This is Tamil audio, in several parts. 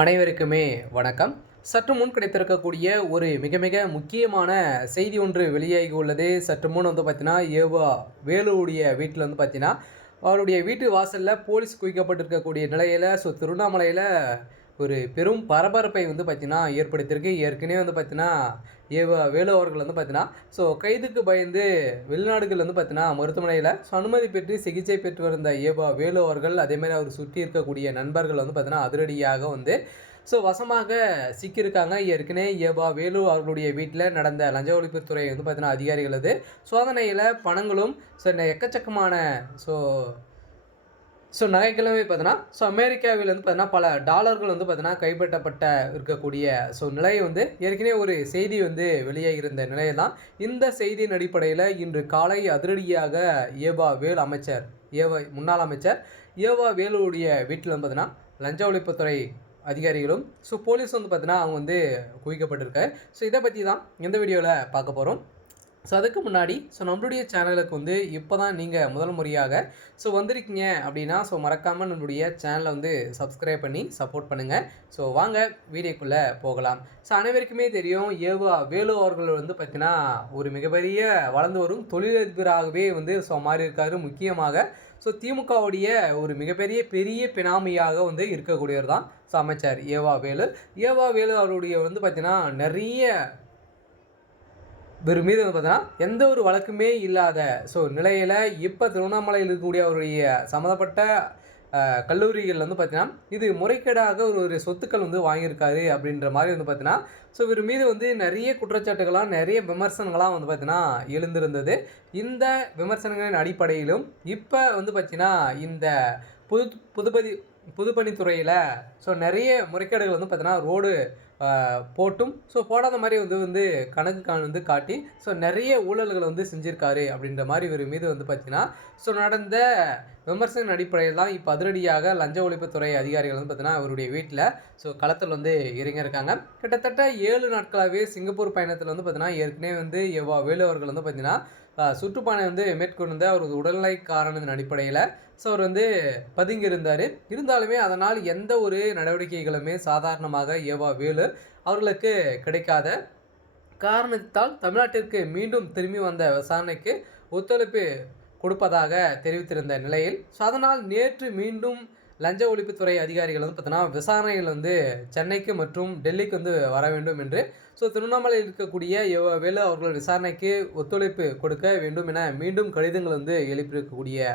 அனைவருக்குமே வணக்கம். சற்று முன் கிடைத்திருக்கக்கூடிய ஒரு மிக மிக முக்கியமான செய்தி ஒன்று வெளியாகி உள்ளது. சற்று முன் வந்து பார்த்தீங்கன்னா, வேலுவுடைய வீட்டில் வந்து பார்த்தீங்கன்னா, அவருடைய வீட்டு வாசலில் போலீஸ் குவிக்கப்பட்டிருக்கக்கூடிய நிலையில் திருவண்ணாமலையில் ஒரு பெரும் பரபரப்பை வந்து பார்த்தீங்கன்னா ஏற்படுத்தியிருக்கு. ஏற்கனவே வந்து பார்த்தீங்கன்னா, வேலு அவர்கள் வந்து பார்த்தீங்கன்னா, கைதுக்கு பயந்து வெளிநாடுகள் வந்து பார்த்தீங்கன்னா மருத்துவமனையில் அனுமதி பெற்று சிகிச்சை பெற்று வந்த வேலு அவர்கள், அதேமாதிரி அவர் சுற்றி இருக்கக்கூடிய நண்பர்கள் வந்து பார்த்தீங்கன்னா அதிரடியாக வந்து வசமாக சிக்கியிருக்காங்க. ஏற்கனவே வேலு அவர்களுடைய வீட்டில் நடந்த லஞ்ச ஒழிப்புத்துறை வந்து பார்த்தீங்கன்னா அதிகாரிகளது சோதனையில் பணங்களும் எக்கச்சக்கமான நகைகளுமே பார்த்தீங்கன்னா அமெரிக்காவில் வந்து பார்த்தீங்கன்னா பல டாலர்கள் வந்து பார்த்தீங்கன்னா கைப்பற்றப்பட்ட இருக்கக்கூடிய நிலை வந்து ஏற்கனவே ஒரு செய்தி வந்து வெளியாகியிருந்த நிலையில் தான் இந்த செய்தியின் அடிப்படையில் இன்று காலை அதிரடியாக வேலு அமைச்சர் முன்னாள் அமைச்சர் வேலுவுடைய வீட்டில் வந்து பார்த்தீங்கன்னா லஞ்ச ஒழிப்புத்துறை அதிகாரிகளும் போலீஸ் வந்து பார்த்தீங்கன்னா அவங்க வந்து குவிக்கப்பட்டிருக்காரு. இதை பற்றி தான் இந்த வீடியோவில் பார்க்க போகிறோம். அதுக்கு முன்னாடி நம்மளுடைய சேனலுக்கு வந்து இப்போ தான் நீங்கள் முதல் முறையாக வந்திருக்கீங்க அப்படின்னா மறக்காமல் நம்மளுடைய சேனலை வந்து சப்ஸ்கிரைப் பண்ணி சப்போர்ட் பண்ணுங்கள். வாங்க வீடியோக்குள்ளே போகலாம். அனைவருக்குமே தெரியும் வேலு அவர்கள் வந்து பார்த்திங்கன்னா ஒரு மிகப்பெரிய வளர்ந்து வரும் தொழிலதிபராகவே வந்து மாறி இருக்காரு. முக்கியமாக திமுகவுடைய ஒரு மிகப்பெரிய பினாமியாக வந்து இருக்கக்கூடியவர் தான் அமைச்சர் வேலு. வேலு அவருடைய வந்து பார்த்திங்கன்னா நிறைய இவர் மீது வந்து பார்த்தீங்கன்னா எந்த ஒரு வழக்குமே இல்லாத நிலையில் இப்போ திருவண்ணாமலையில் இருக்கக்கூடிய அவருடைய சம்மந்தப்பட்ட கல்லூரிகள் வந்து பார்த்தீங்கன்னா இது முறைகேடாக ஒரு சொத்துக்கள் வந்து வாங்கியிருக்காரு அப்படின்ற மாதிரி வந்து பார்த்தீங்கன்னா இவர் மீது வந்து நிறைய குற்றச்சாட்டுகளாக நிறைய விமர்சனங்களாக வந்து பார்த்தீங்கன்னா எழுந்திருந்தது. இந்த விமர்சனங்களின் அடிப்படையிலும் இப்போ வந்து பார்த்தீங்கன்னா இந்த பொதுப்பணித்துறையில் நிறைய முறைகேடுகள் வந்து பார்த்தீங்கன்னா ரோடு போட்டும் போடாத மாதிரி வந்து கணக்கு வந்து காட்டி நிறைய ஊழல்களை வந்து செஞ்சுருக்காரு அப்படின்ற மாதிரி இவர் மீது வந்து பார்த்திங்கன்னா நடந்த விமர்சன அடிப்படையில் தான் இப்போ அதிரடியாக லஞ்ச ஒழிப்புத்துறை அதிகாரிகள் வந்து பார்த்திங்கன்னா அவருடைய வீட்டில் களத்தில் வந்து இறங்கியிருக்காங்க. கிட்டத்தட்ட 7 நாட்களாகவே சிங்கப்பூர் பயணத்தில் வந்து பார்த்திங்கன்னா ஏற்கனவே வந்து வேலு அவர்கள் வந்து பார்த்திங்கன்னா சுற்றுப்பயணம் வந்து மேற்கொண்டு அவரது உடல்நிலை காரணத்தின் அடிப்படையில் அவர் வந்து பதுங்கி இருந்தார். இருந்தாலுமே அதனால் எந்த ஒரு நடவடிக்கைகளுமே சாதாரணமாக வேலு அவர்களுக்கு கிடைக்காத காரணத்தால் தமிழ்நாட்டிற்கு மீண்டும் திரும்பி வந்த விசாரணைக்கு ஒத்துழைப்பு கொடுப்பதாக தெரிவித்திருந்த நிலையில் அதனால் நேற்று மீண்டும் லஞ்ச ஒழிப்புத்துறை அதிகாரிகள் வந்து பார்த்தீங்கன்னா விசாரணைகள் வந்து சென்னைக்கு மற்றும் டெல்லிக்கு வந்து வர வேண்டும் என்று திருவண்ணாமலையில் இருக்கக்கூடிய வேலு அவர்கள் விசாரணைக்கு ஒத்துழைப்பு கொடுக்க வேண்டும் என மீண்டும் கடிதங்கள் வந்து எழுப்பியிருக்கக்கூடிய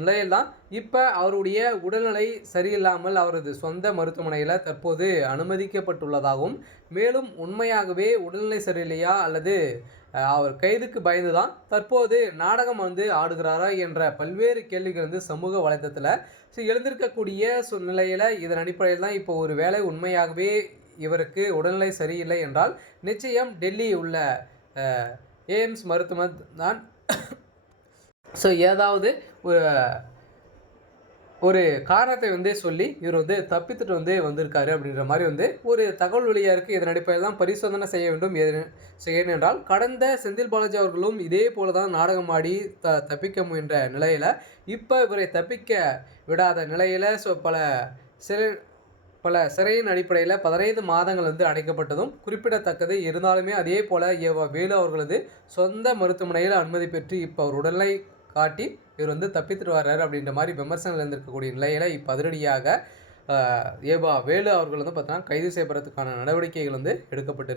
நிலையில் தான் இப்போ அவருடைய உடல்நிலை சரியில்லாமல் அவரது சொந்த மருத்துவமனையில் தற்போது அனுமதிக்கப்பட்டுள்ளதாகவும், மேலும் உண்மையாகவே உடல்நிலை சரியில்லையா அல்லது அவர் கைதுக்கு பயந்து தான் தற்போது நாடகம் வந்து ஆடுகிறாரா என்ற பல்வேறு கேள்விகள் வந்து சமூக வலைத்தளத்தில் எழுந்திருக்கக்கூடிய நிலையில் இதன் அடிப்படையில் தான் இப்போ ஒரு வேளை உண்மையாகவே இவருக்கு உடல்நிலை சரியில்லை என்றால் நிச்சயம் டெல்லி உள்ள எய்ம்ஸ் மருத்துவமனை தான் ஏதாவது ஒரு காரணத்தை வந்து சொல்லி இவர் வந்து தப்பித்துட்டு வந்து வந்திருக்காரு அப்படின்ற மாதிரி வந்து ஒரு தகவல் வெளியாக இருக்குது. இதன் அடிப்படையில் தான் பரிசோதனை செய்ய வேண்டும். ஏனென்றால் கடந்த செந்தில் பாலாஜி அவர்களும் இதே போல தான் நாடகமாடி தப்பிக்க முயன்ற நிலையில் இப்போ இவரை தப்பிக்க விடாத நிலையில் பல சிறையின் அடிப்படையில் 15 மாதங்கள் வந்து அடைக்கப்பட்டதும் குறிப்பிடத்தக்கது. இருந்தாலுமே அதே போல் வேலு அவர்களது சொந்த மருத்துவமனையில் அனுமதி பெற்று இப்போ அவர் உடல்நிலை காட்டி இவர் வந்து தப்பித்துட்டு வர்றாரு அப்படின்ற மாதிரி விமர்சனங்கள் இருந்திருக்கக்கூடிய நிலையில் இப்போ அதிரடியாக வேலு அவர்கள் வந்து பார்த்தீங்கன்னா கைது செய்யப்படுறதுக்கான நடவடிக்கைகள் வந்து எடுக்கப்பட்டிருக்கு.